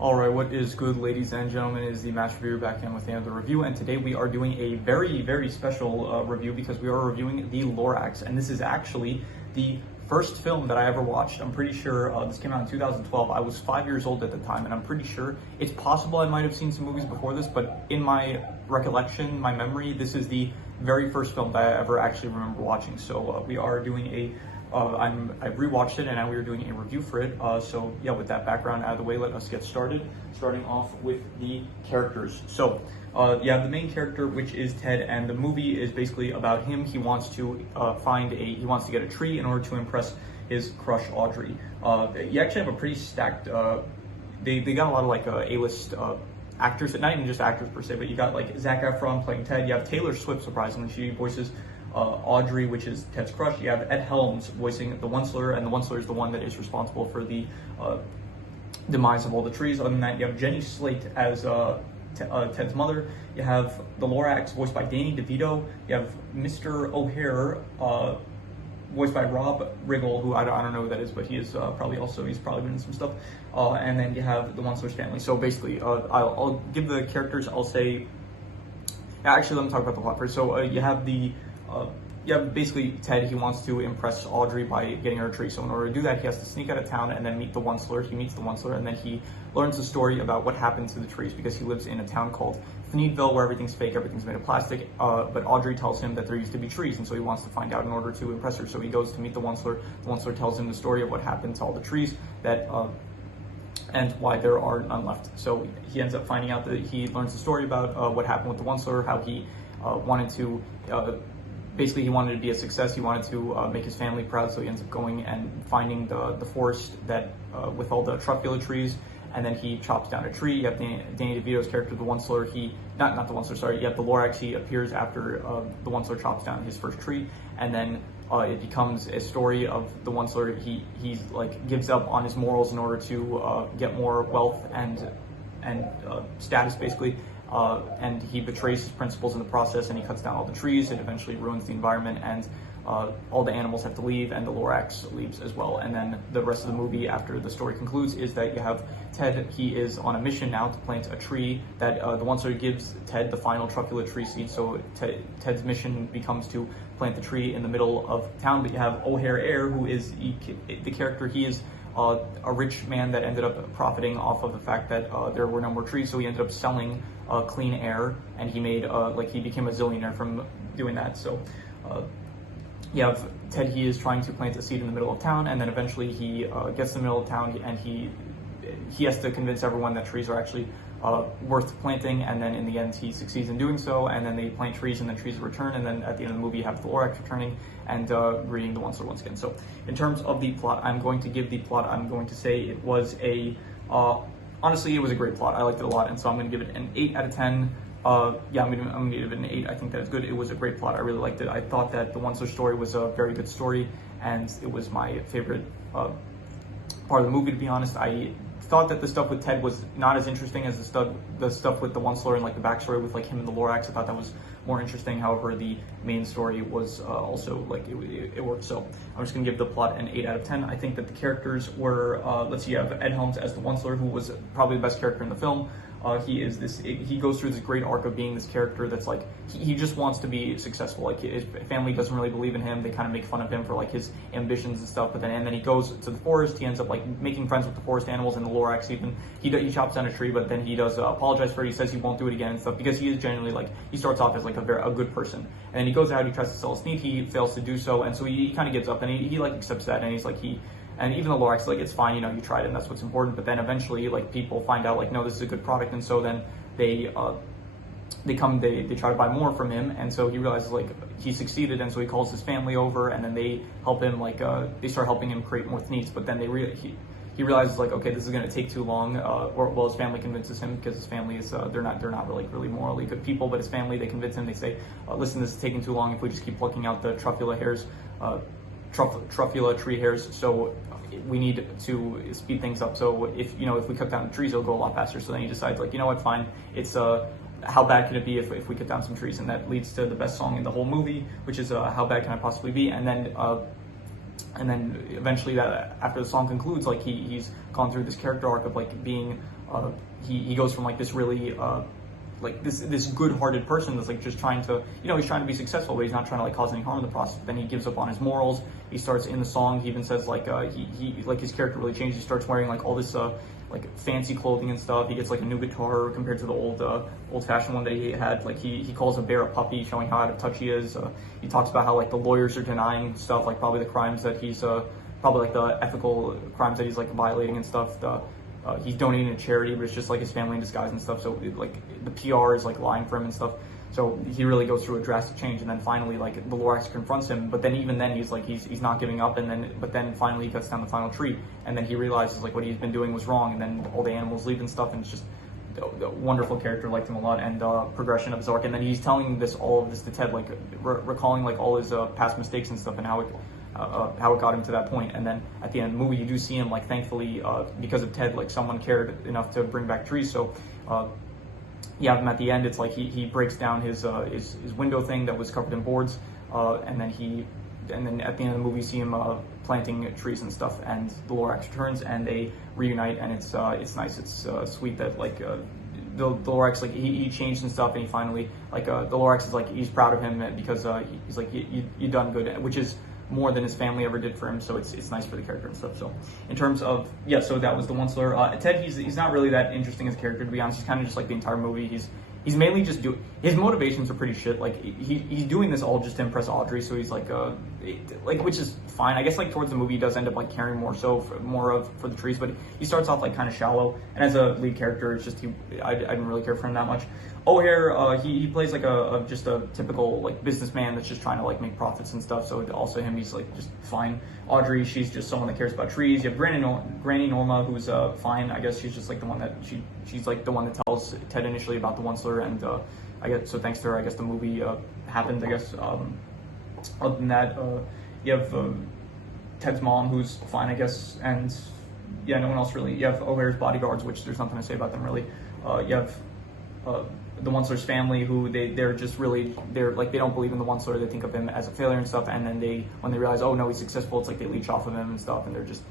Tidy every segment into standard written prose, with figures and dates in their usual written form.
Alright, what is good, ladies and gentlemen? Is the Match Reviewer back in with another review, and today we are doing a very special review because we are reviewing the Lorax, and this is actually the first film that I ever watched. I'm pretty sure this came out in 2012. I was 5 years old at the time, and I'm pretty sure it's possible I might have seen some movies before this, but in my recollection, my memory, this is the very first film that I ever actually remember watching. So we are doing a I rewatched it and now we are doing a review for it. So yeah, with that background out of the way, let us get started. Starting off with the characters. So you have the main character, which is Ted, and the movie is basically about him. He wants to he wants to get a tree in order to impress his crush Audrey. You actually have a pretty stacked. They got a lot of like A-list actors, not even just actors per se, but you got like Zac Efron playing Ted. You have Taylor Swift, surprisingly, she voices Audrey, which is Ted's crush. You have Ed Helms voicing the Onceler, and the Onceler is the one that is responsible for the demise of all the trees. Other than that, you have Jenny Slate as Ted's mother. You have the Lorax, voiced by Danny DeVito. You have Mr. O'Hare, voiced by Rob Riggle, who I don't know who that is, but he is he's probably been in some stuff. And then you have the Onceler's family. So basically, I'll give the characters. I'll say. Actually, let me talk about the plot first. So you have basically Ted, he wants to impress Audrey by getting her a tree. So in order to do that, he has to sneak out of town and then meet the Onceler. He meets the Onceler, and then he learns the story about what happened to the trees, because he lives in a town called Thneedville where everything's fake, everything's made of plastic. But Audrey tells him that there used to be trees, and so he wants to find out in order to impress her. So he goes to meet the Onceler. The Onceler tells him the story of what happened to all the trees and why there are none left. So he ends up finding out that he learns the story about what happened with the Onceler, how he wanted to. Basically, he wanted to be a success. He wanted to make his family proud, so he ends up going and finding the forest that with all the truffula trees, and then he chops down a tree. You have Danny DeVito's character, the Onceler. Not the Onceler, sorry. You have the Lorax. He appears after the Onceler chops down his first tree, and then it becomes a story of the Onceler. He's like gives up on his morals in order to get more wealth and status, basically. And he betrays his principles in the process, and he cuts down all the trees. It eventually ruins the environment, and all the animals have to leave, and the Lorax leaves as well. And then the rest of the movie, after the story concludes, is that you have Ted. He is on a mission now to plant a tree that the Onceler gives Ted the final truffula tree seed. So Ted's mission becomes to plant the tree in the middle of town. But you have O'Hare, who is the character. He is a rich man that ended up profiting off of the fact that there were no more trees, so he ended up selling clean air, and he made he became a zillionaire from doing that. So you have Ted. He is trying to plant a seed in the middle of town, and then eventually he gets to the middle of town, and he has to convince everyone that trees are actually worth planting, and then in the end he succeeds in doing so, and then they plant trees, and then trees return, and then at the end of the movie you have the Lorax returning and greeting the Onceler once again. So in terms of the plot, I'm going to say it was honestly, it was a great plot. I liked it a lot, and so I'm going to give it an 8 out of 10. Yeah, I'm going to give it an 8. I think that is good. It was a great plot. I really liked it. I thought that the Onceler story was a very good story, and it was my favorite part of the movie, to be honest. I thought that the stuff with Ted was not as interesting as the stuff with the Onceler and like the backstory with like him and the Lorax. I thought that was more interesting. However, the main story was also like it worked. So I'm just gonna give the plot an 8 out of 10. I think that the characters were let's see, you have Ed Helms as the Onceler, who was probably the best character in the film. He goes through this great arc of being this character that's like, he just wants to be successful. Like his family doesn't really believe in him. They kind of make fun of him for like his ambitions and stuff. But then he goes to the forest. He ends up like making friends with the forest animals and the Lorax. Even he chops down a tree, but then he does apologize for it. He says he won't do it again and stuff, because he is genuinely like, he starts off as like a good person, and then he goes out. He tries to sell his sneak. He fails to do so, and so he kind of gives up, and he like accepts that, and he's like And even the Lorax, like, it's fine, you tried it, and that's what's important. But then eventually, like, people find out, like, no, this is a good product, and so then they try to buy more from him, and so he realizes, like, he succeeded, and so he calls his family over, and then they help him, like, they start helping him create more sneaks. But then he realizes, like, okay, this is going to take too long, well, his family convinces him, because his family is, they're not really morally good people, but his family, they convince him, they say, listen, this is taking too long if we just keep plucking out the truffula tree hairs, so we need to speed things up. So if we cut down the trees, it'll go a lot faster. So then he decides, like, you know what, fine, it's how bad can it be if we cut down some trees? And that leads to the best song in the whole movie, which is how bad can I possibly be? And then and then eventually, that after the song concludes, like he's gone through this character arc of like being he goes from like this really like this good-hearted person that's like just trying to, he's trying to be successful, but he's not trying to like cause any harm in the process. Then he gives up on his morals. He starts in the song, he even says like he like his character really changed. He starts wearing like all this like fancy clothing and stuff. He gets like a new guitar compared to the old-fashioned one that he had. Like he calls a bear a puppy, showing how out of touch he is. He talks about how like the lawyers are denying stuff, like probably the crimes that he's probably like the ethical crimes that he's like violating and stuff. He's donating to charity, but it's just like his family in disguise and stuff. So like the PR is like lying for him and stuff. So he really goes through a drastic change, and then finally like the Lorax confronts him. But then even then he's like he's not giving up, but then finally he cuts down the final tree, and then he realizes like what he's been doing was wrong, and then all the animals leave and stuff, and it's just a wonderful character. Liked him a lot, and progression of his arc. And then he's telling all of this to Ted, like recalling like all his past mistakes and stuff, and how it got him to that point. And then at the end of the movie, you do see him like thankfully because of Ted, like someone cared enough to bring back trees. So you have him at the end. It's like he breaks down his window thing that was covered in boards, and then at the end of the movie, you see him planting trees and stuff. And the Lorax returns, and they reunite, and it's nice. It's sweet that like the Lorax, like he changed and stuff, and he finally like the Lorax is like he's proud of him because he's like you done good, which is more than his family ever did for him. So it's nice for the character and stuff. So in terms of so that was the Onceler. Ted, he's not really that interesting as a character, to be honest. He's kind of just like the entire movie. He's mainly just his motivations are pretty shit. Like he's doing this all just to impress Audrey. So he's like which is fine. I guess like towards the movie he does end up like caring more for the trees, but he starts off like kind of shallow. And as a lead character, it's just I didn't really care for him that much. O'Hare, he plays like just a typical like businessman that's just trying to like make profits and stuff. So also him, he's like just fine. Audrey, she's just someone that cares about trees. You have Granny Norma, who's fine. I guess she's just like the one that she's like the one that tells Ted initially about the Onceler, and I guess so thanks to her, I guess the movie happened. I guess other than that, you have Ted's mom, who's fine, I guess, and yeah, no one else really. You have O'Hare's bodyguards, which there's nothing to say about them really. You have the Onceler's family, who they're just really, they're like, they don't believe in the Onceler. They think of him as a failure and stuff, and then when they realize, oh no, he's successful, it's like they leech off of him and stuff, and they're just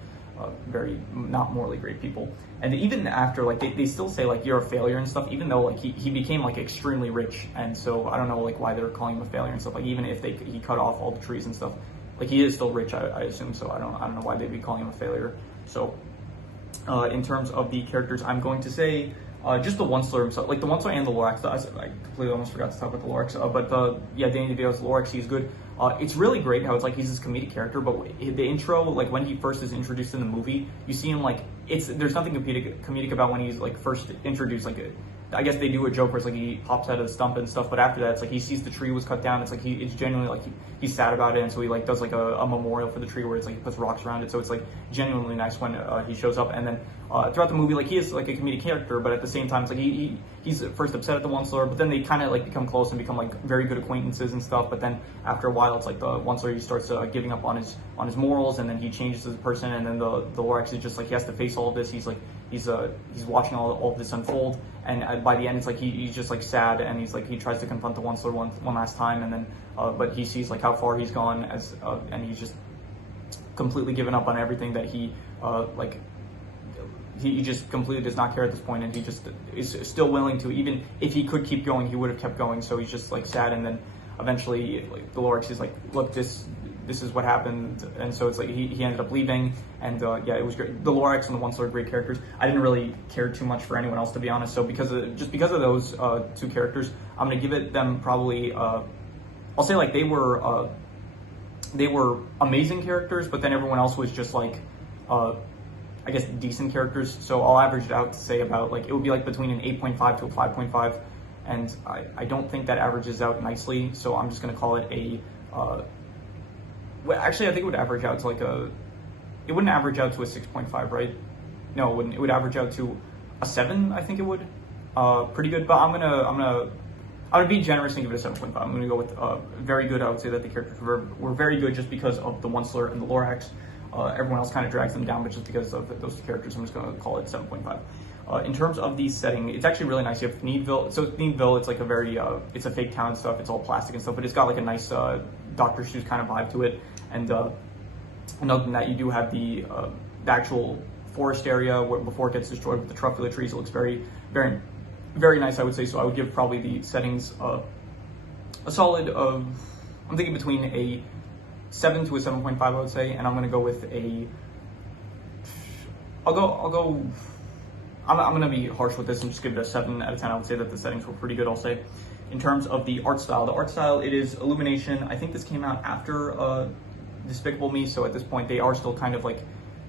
very not morally great people. And even after, like they still say like you're a failure and stuff, even though like he became like extremely rich, and so I don't know like why they're calling him a failure and stuff. Like even if he cut off all the trees and stuff, like he is still rich, I assume. So I don't know why they'd be calling him a failure. So in terms of the characters, I'm going to say just the Onceler himself, like the Onceler and the Lorax. I completely almost forgot to talk about the Lorax, but Danny DeVito's Lorax, he's good. It's really great how it's like he's this comedic character, but the intro, like when he first is introduced in the movie, you see him like there's nothing comedic about when he's like first introduced. Like I guess they do a joke where it's like he pops out of the stump and stuff, but after that, it's like he sees the tree was cut down. It's like it's genuinely like he's sad about it, and so he like does like a memorial for the tree where it's like he puts rocks around it. So it's like genuinely nice when he shows up, and then throughout the movie, like he is like a comedic character, but at the same time, it's like he's first upset at the Onceler, but then they kind of like become close and become like very good acquaintances and stuff. But then after a while, it's like the Onceler, he starts giving up on his morals, and then he changes as a person, and then the Lorax is just like he has to face all of this. He's like he's watching all of this unfold, and by the end, it's like he's just like sad, and he's like he tries to confront the Onceler one last time, and then but he sees like how far he's gone and he's just completely given up on everything that he he just completely does not care at this point, and he just is still willing to, even if he could keep going, he would have kept going. So he's just like sad, and then eventually like, the Lorax is like, look, this is what happened, and so it's like he ended up leaving, and it was great. The Lorax and the Onceler are great characters. I didn't really care too much for anyone else, to be honest. So because of those two characters, I'm gonna give it them probably. I'll say like they were amazing characters, but then everyone else was just like. I guess decent characters, so I'll average it out to say about like it would be like between an 8.5 to a 5.5, and I don't think that averages out nicely, so I'm just gonna call it a well, actually I think it would average out to like it wouldn't average out to a 6.5, right? No, it wouldn't. It would average out to a 7, I think it would. Pretty good, but I'm gonna be generous and give it a 7.5. I'm gonna go with very good. I would say that the characters were very good just because of the Onceler and the Lorax. Everyone else kind of drags them down, but just because of those two characters, I'm just going to call it 7.5. In terms of the setting, it's actually really nice. You have Thneedville. So Thneedville, it's like a very, it's a fake town and stuff. It's all plastic and stuff, but it's got like a nice Dr. Seuss kind of vibe to it. And And other than that, you do have the actual forest area before it gets destroyed with the truffula trees. It looks very, very, very nice, I would say. So I would give probably the settings a solid of, I'm thinking between a 7 to a 7.5, I would say, and I'm gonna go with a, I'm gonna be harsh with this and just give it a 7 out of 10. I would say that the settings were pretty good, I'll say. In terms of the art style, it is Illumination. I think this came out after Despicable Me, so at this point they are still kind of like,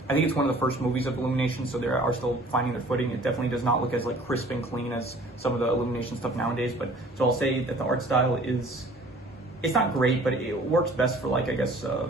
I think it's one of the first movies of Illumination, so they are still finding their footing. It definitely does not look as like crisp and clean as some of the Illumination stuff nowadays, but so I'll say that the art style is, it's not great, but it works best for like, I guess, I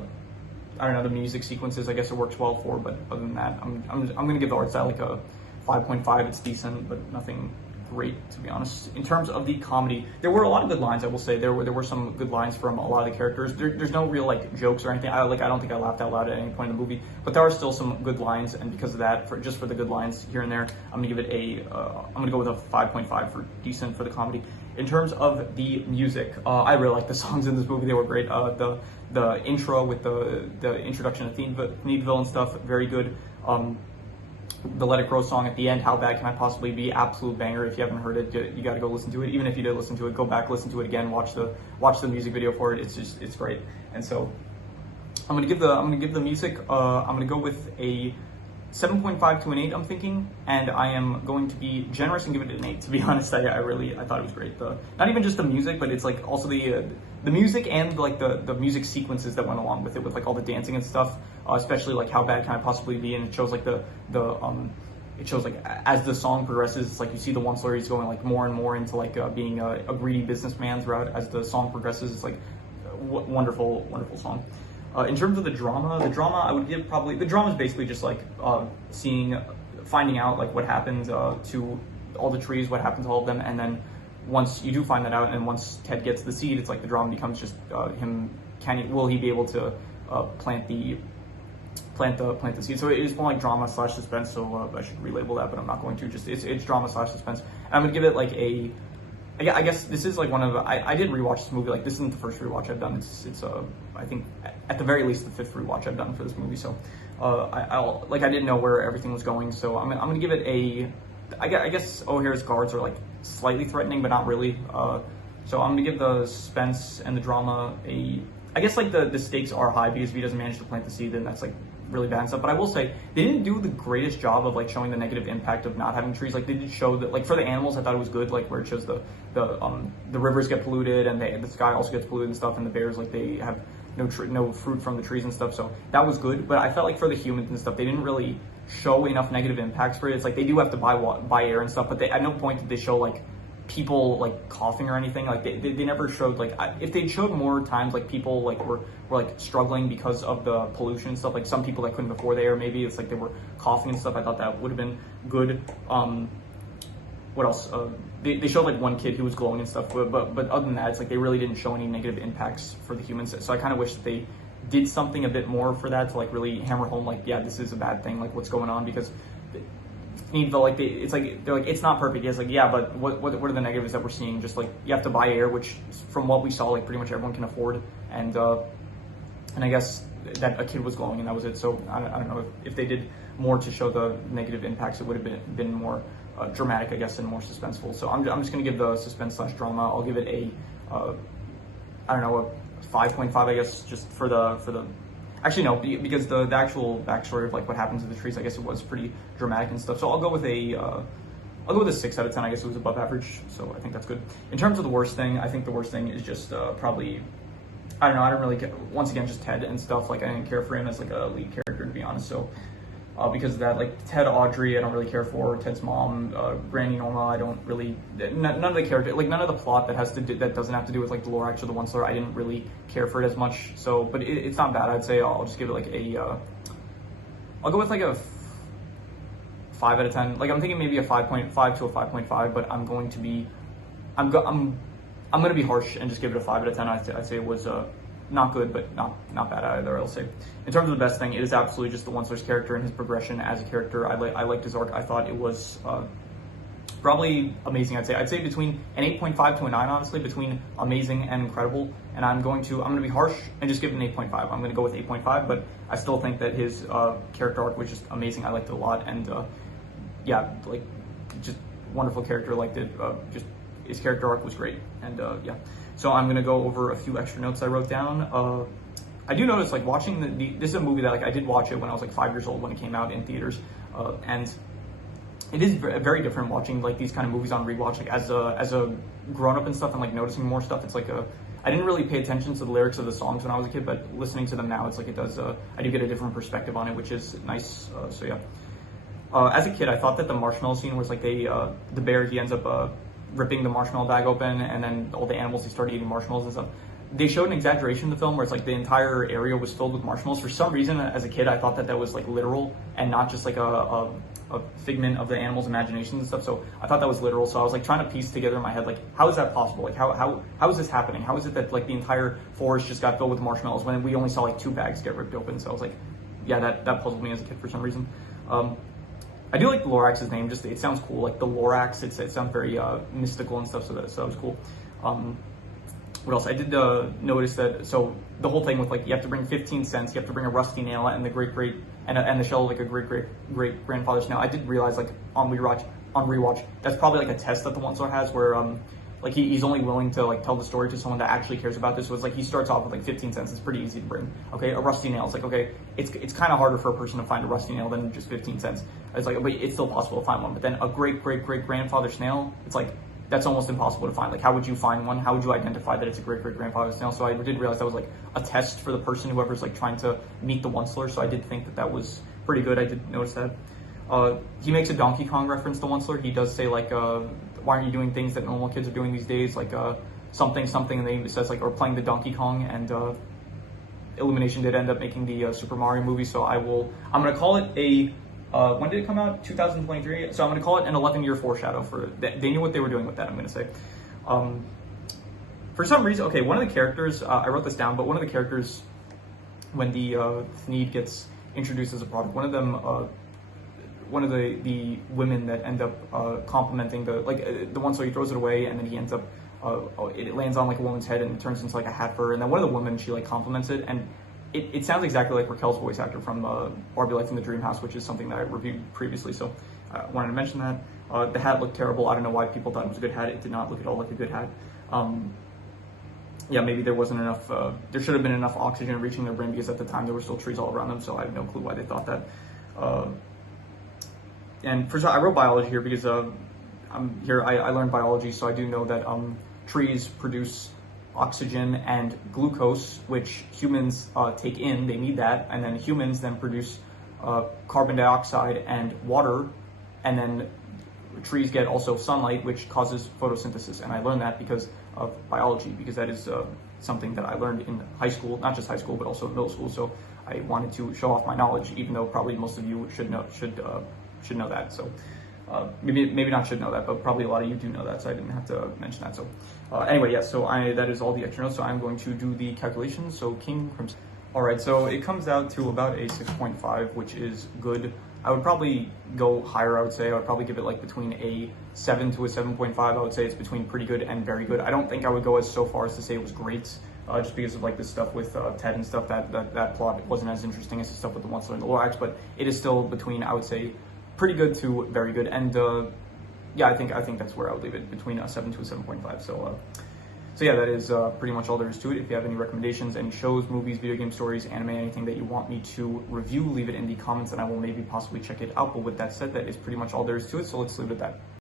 don't know, the music sequences, I guess it works well for, but other than that, I'm gonna give the art style like a 5.5. It's decent, but nothing great, to be honest. In terms of the comedy, there were a lot of good lines, I will say. There were some good lines from a lot of the characters. There's no real like jokes or anything. I don't think I laughed out loud at any point in the movie, but there are still some good lines, and because of that, just for the good lines here and there, I'm gonna give it a I'm gonna go with a 5.5 for decent for the comedy. In terms of the music, I really like the songs in this movie. They were great. The intro with the introduction of Themeville and stuff, very good. The Let It Grow song at the end, How Bad Can I Possibly Be? Absolute banger. If you haven't heard it, you got to go listen to it. Even if you did listen to it, go back, listen to it again, watch the music video for it. It's great. And so I'm gonna give the music. I'm gonna go with a 7.5 to an 8, I'm thinking, and I am going to be generous and give it an 8. To be honest, I thought it was great. Not even just the music, but it's like also the music and like the music sequences that went along with it, with like all the dancing and stuff. Especially like How Bad Can I Possibly Be, and it shows like it shows like as the song progresses, it's like you see the one story is going like more and more into like being a greedy businessman throughout as the song progresses. It's like wonderful song. In terms of the drama I would give probably, the drama is basically just like finding out like what happened to all the trees, what happened to all of them, and then once you do find that out, and once Ted gets the seed, it's like the drama becomes just will he be able to plant the seed. So it is more like drama / suspense. So I should relabel that, but I'm not going to. Just it's drama / suspense. And I'm gonna give it like a. I guess this is like one of I did rewatch this movie. Like this isn't the first rewatch I've done. It's I think at the very least the 5th rewatch I've done for this movie. So I didn't know where everything was going. So I'm gonna give it a. I guess O'Hare's guards are like slightly threatening, but not really. So I'm gonna give the suspense and the drama a. I guess like the stakes are high because if he doesn't manage to plant the seed, then that's like really bad and stuff. But I will say they didn't do the greatest job of like showing the negative impact of not having trees. Like they did show that, like for the animals, I thought it was good, like where it shows the rivers get polluted and the sky also gets polluted and stuff, and the bears like they have no fruit from the trees and stuff. So that was good. But I felt like for the humans and stuff, they didn't really show enough negative impacts for it. It's like they do have to buy air and stuff, but at no point did they show like people like coughing or anything. Like they never showed like if they showed more times like people like were like struggling because of the pollution and stuff, like some people that couldn't afford the air, maybe it's like they were coughing and stuff. I thought that would have been good. What else? They showed like one kid who was glowing and stuff, but other than that, it's like they really didn't show any negative impacts for the humans. So I kind of wish that they did something a bit more for that to like really hammer home like, yeah, this is a bad thing, like what's going on, because like they're like it's not perfect. It's like, yeah, but what are the negatives that we're seeing? Just like you have to buy air, which from what we saw, like pretty much everyone can afford, and I guess that a kid was glowing and that was it. So I don't know if they did more to show the negative impacts, it would have been more dramatic, I guess, and more suspenseful. So I'm just gonna give the suspense / drama. I'll give it a I don't know, a 5.5, I guess, just for the. Actually, no, because the actual backstory of like what happened to the trees, I guess it was pretty dramatic and stuff. So I'll go with a 6 out of 10. I guess it was above average, so I think that's good. In terms of the worst thing, I think the worst thing is just probably, I don't know, I don't really get, once again, just Ted and stuff. Like I didn't care for him as like a lead character, to be honest. So because of that, like Ted, Audrey, I don't really care for. Ted's mom, Granny Norma, I don't really, none of the character, like none of the plot that doesn't have to do with like the Lorax or the One Star, I didn't really care for it as much. So, but it's not bad. I'd say I'll just give it like I'll go with like a 5 out of 10. Like I'm thinking maybe a 5.5 to a 5.5, but I'm going to be harsh and just give it a 5 out of 10. I'd say it was not good, but not bad either, I'll say. In terms of the best thing, it is absolutely just the One Star's character and his progression as a character. I liked his arc. I thought it was probably amazing. I'd say between an 8.5 to a 9, honestly, between amazing and incredible. And I'm going to be harsh and just give it an 8.5. I'm going to go with 8.5, but I still think that his character arc was just amazing. I liked it a lot, and yeah, like just wonderful character. Liked it. Just his character arc was great, and yeah. So I'm going to go over a few extra notes I wrote down. I do notice, like, watching this is a movie that, like, I did watch it when I was like 5 years old when it came out in theaters, and it is very different watching like these kind of movies on rewatch, like as a grown up and stuff, and like noticing more stuff. It's like I didn't really pay attention to the lyrics of the songs when I was a kid, but listening to them now, it's like it does. I do get a different perspective on it, which is nice. So yeah. As a kid, I thought that the marshmallow scene was like the bear, he ends up ripping the marshmallow bag open, and then all the animals, they started eating marshmallows and stuff. They showed an exaggeration in the film where it's like the entire area was filled with marshmallows. For some reason, as a kid, I thought that was like literal and not just like a figment of the animals' imaginations and stuff. So I thought that was literal. So I was like trying to piece together in my head, like, how is that possible? Like, how is this happening? How is it that like the entire forest just got filled with marshmallows when we only saw like 2 bags get ripped open? So I was like, yeah, that puzzled me as a kid for some reason. I do like Lorax's name. Just, it sounds cool. Like the Lorax, it sounds very mystical and stuff. So that was cool. What else? I did notice that, so the whole thing with like, you have to bring 15 cents, you have to bring a rusty nail and the and the shell of like a great grandfather's nail. I did realize, like, on rewatch, that's probably like a test that the one star has where like he's only willing to like tell the story to someone that actually cares about this. So it's like he starts off with like 15 cents. It's pretty easy to bring. Okay, a rusty nail. It's like, okay, it's kind of harder for a person to find a rusty nail than just 15 cents. It's like, but it's still possible to find one. But then a great grandfather's nail, it's like, that's almost impossible to find. Like, how would you find one? How would you identify that it's a great grandfather's nail? So I did realize that was like a test for the person, whoever's like trying to meet the Onceler. So I did think that was pretty good. I did notice that. He makes a Donkey Kong reference to Onceler. He does say like, why aren't you doing things that normal kids are doing these days? Like something, and then he says like, or playing the Donkey Kong, and Illumination did end up making the Super Mario movie. So I'm gonna call it a, when did it come out? 2023. So I'm going to call it an 11-year foreshadow for they knew what they were doing with that, I'm going to say. For some reason, okay, one of the characters, I wrote this down, but one of the characters, when the Thneed gets introduced as a product, one of them, one of the women that end up complimenting the one, so he throws it away, and then he ends up, it lands on like a woman's head and it turns into like a hat for her, and then one of the women, she like compliments it, and it sounds exactly like Raquel's voice actor from Barbie Life in the Dream House, which is something that I reviewed previously, so I wanted to mention that. The hat looked terrible. I don't know why people thought it was a good hat. It did not look at all like a good hat. Yeah, maybe there wasn't enough, there should have been enough oxygen reaching their brain, because at the time there were still trees all around them, so I have no clue why they thought that. And first, I wrote biology here because I learned biology, so I do know that trees produce oxygen and glucose, which humans take in. They need that, and then humans then produce carbon dioxide and water, and then trees get also sunlight, which causes photosynthesis. And I learned that because of biology, because that is something that I learned in high school, not just high school, but also middle school. So I wanted to show off my knowledge, even though probably most of you should know that. So maybe not should know that, but probably a lot of you do know that, so I didn't have to mention that. So anyway, yes, so that is all the extra notes, so I'm going to do the calculations. So King Crimson. All right, so it comes out to about a 6.5, which is good. I would probably go higher, I would say. I would probably give it like between a 7 to a 7.5. I would say it's between pretty good and very good. I don't think I would go so far as to say it was great, just because of like the stuff with Ted and stuff. That plot wasn't as interesting as the stuff with the Onceler and the Lorax, but it is still between, I would say, pretty good to very good. And yeah, I think that's where I would leave it, between a 7 to a 7.5. So yeah, that is pretty much all there is to it. If you have any recommendations, any shows, movies, video game stories, anime, anything that you want me to review, leave it in the comments and I will maybe possibly check it out. But with that said, that is pretty much all there is to it. So let's leave it at that.